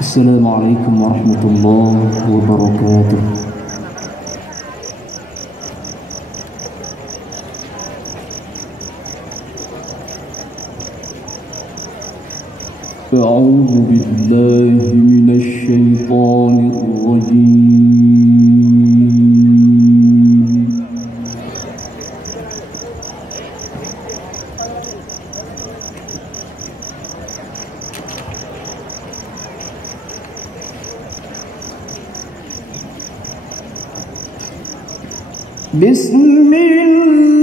السلام عليكم ورحمة الله وبركاته. أعوذ بالله من الشيطان الرجيم. بسم الله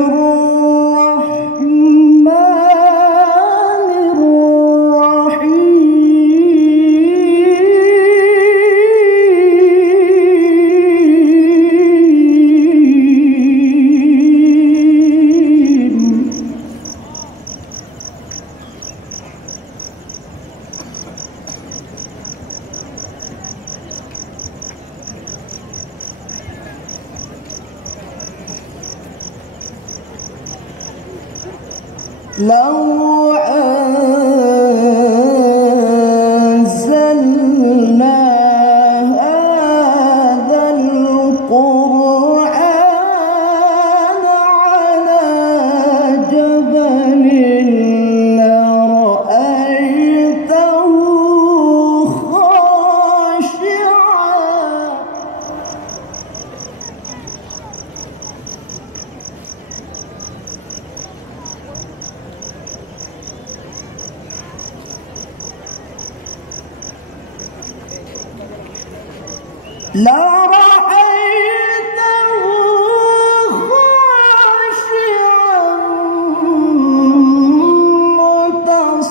الرحمن الرحيم. لو أنزلنا هذا القرآن على جبل لرأيته خاشعا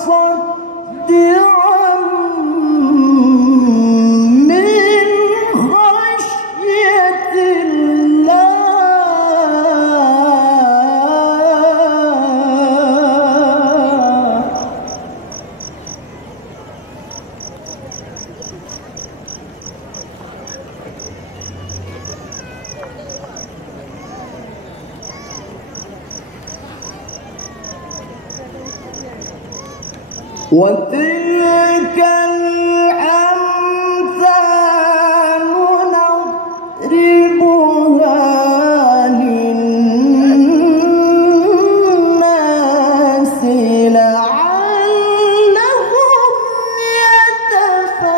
متصدعا من خشية الله. وتلك الأمثال نضربها للناس لعلهم يتفكرون.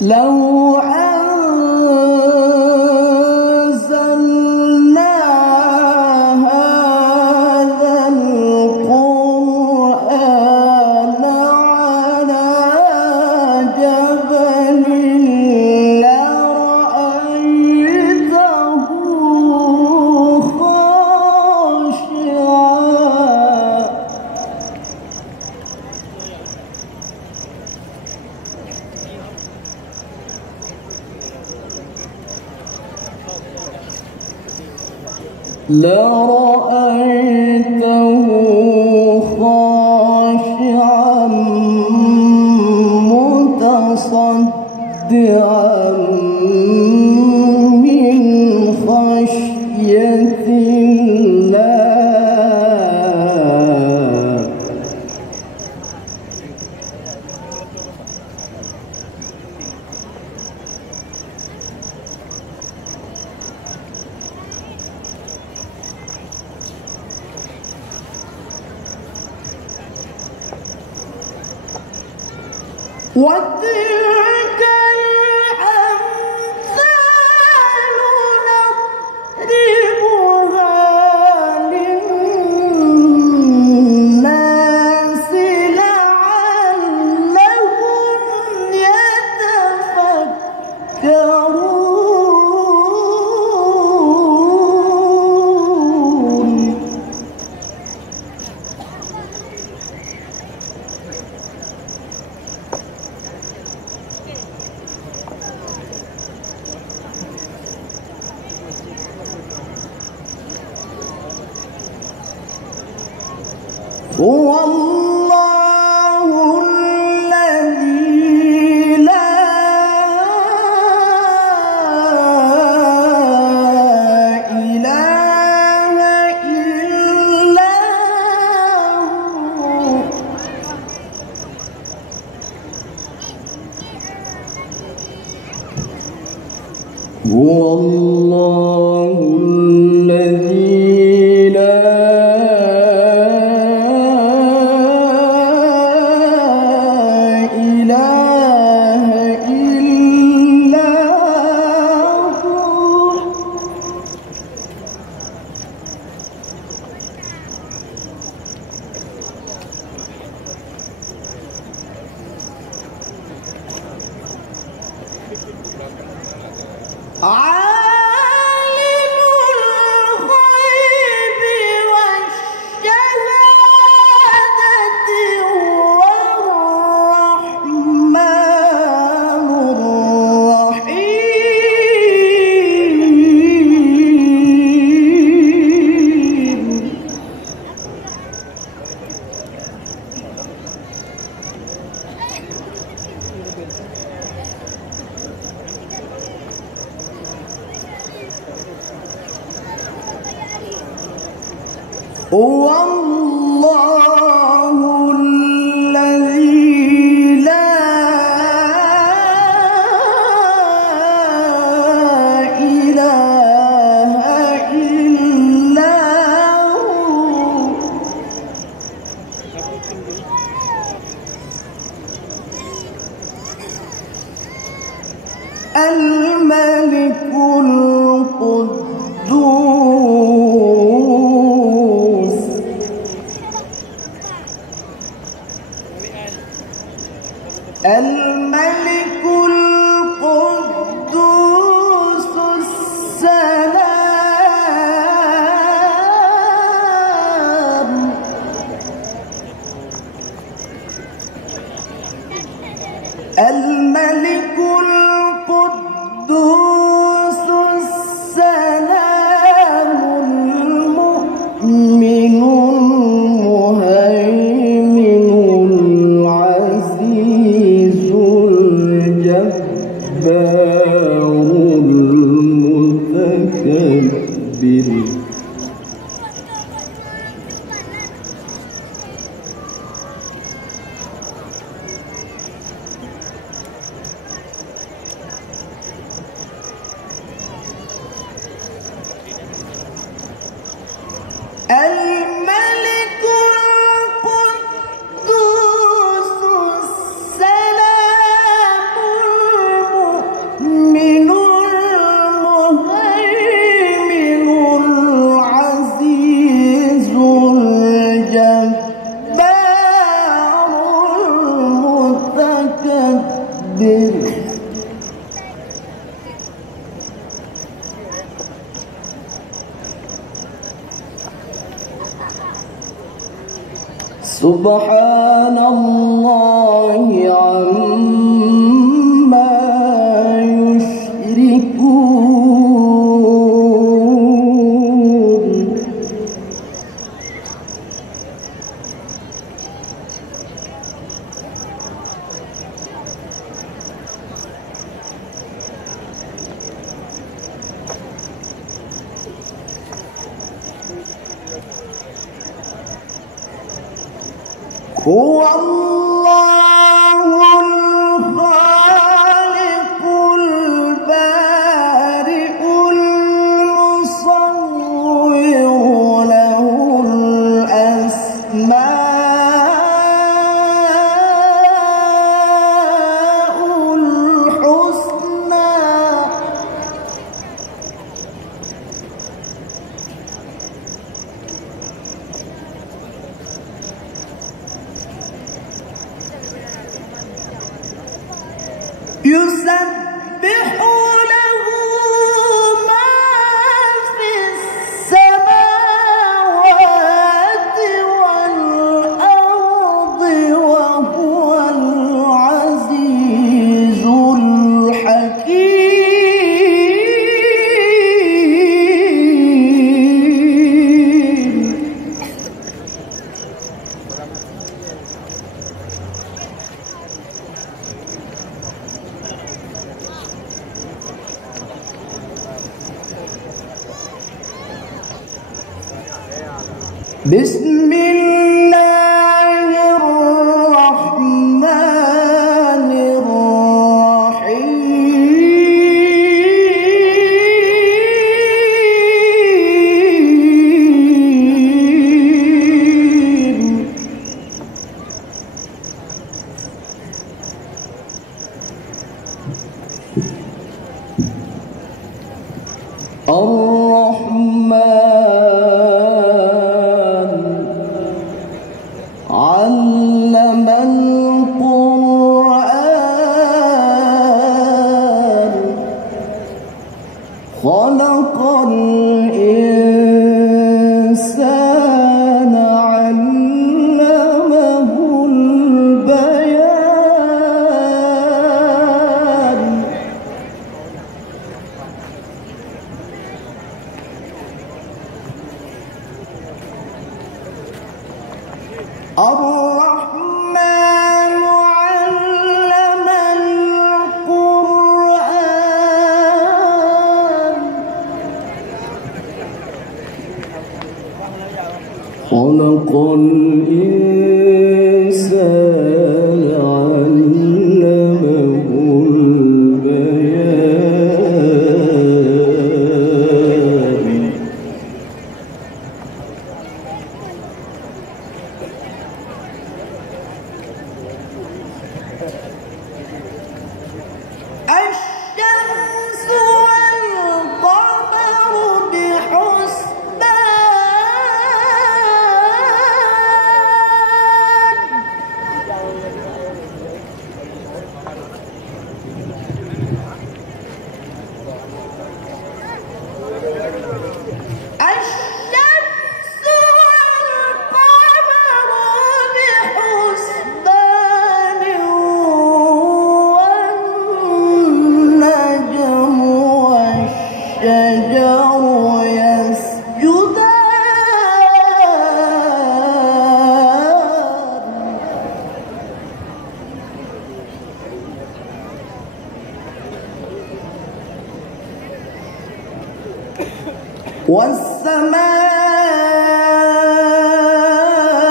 لو أنزلنا هذا القرآن على جبل لرأيته خاشعا متصدعا من خشية الله. وتلك الأمثال نضربها للناس لعلهم يتفكرون. هو الله الذي لا إله إلا هو. هو الله الذي لا إله إلا هو. عالم الغيب والشهادة هو الرحمن الرحيم. هو الله الذي لا إله إلا هو. الملك القدوس الملك القدوس السلام الملك القدوس السلام المؤمن المهيمن العزيز الجبار المتكبر. الملك القدوس السلام المؤمن المهيمن العزيز الجبار المتكبر. سبحان الله عما يشركون. هو الله الخالق البارئ المصور له الأسماء الحسنى. يسبح له ما في السماوات والأرض وهو العزيز الحكيم. خلق الإنسان علمه البيان الشمس والقمر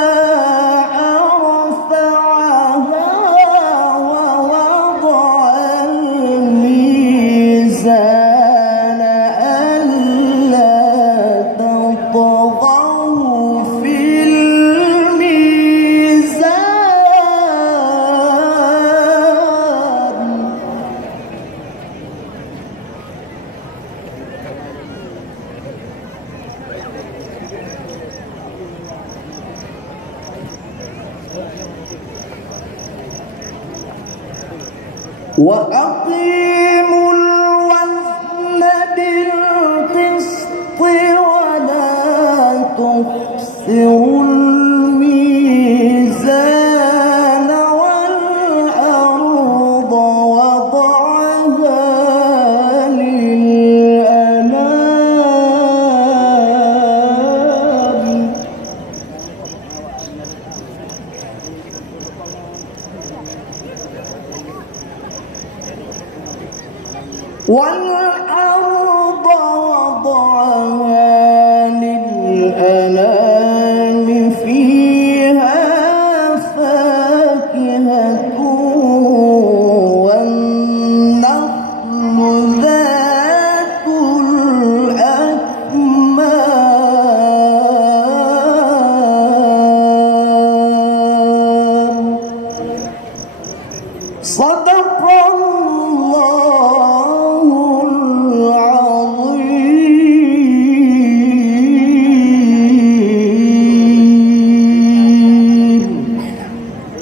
والسماء رفعها ووضع الميزان ألا تطغوا في الميزان وأقيموا الوزن بالقسط ولا تخسروا الميزان والأرض وضعها للأنام والأرض وضعها للأنام فيها فاكهة والنخل ذات الأكمام صدق الله العظيم.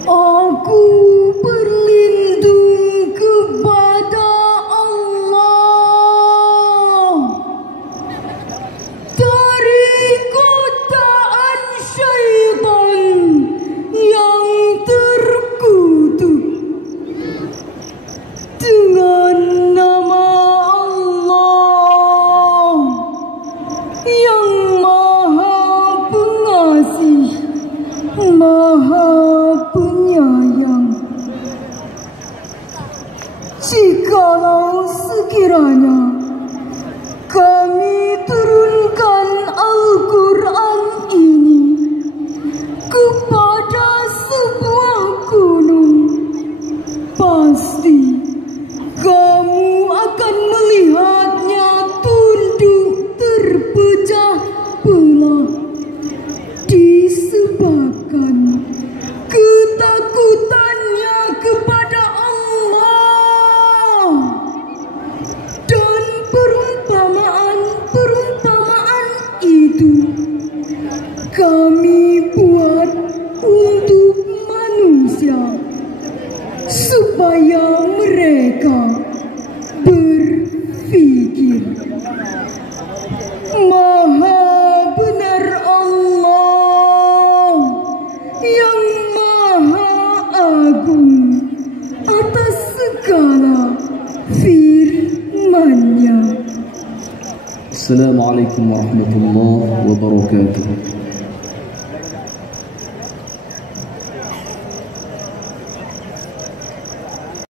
Aku berlindung kepada Allah dari godaan syaitan yang terkutuk. Dengan nama Allah yang Maha Pengasih, Maha Penyayang. Jikalau sekiranya kami turunkan Al-Quran ini itu kami buat untuk manusia supaya mereka berfikir. Maha benar Allah yang maha agung atas segala firman-Nya. Assalamualaikum warahmatullahi wabarakatuh.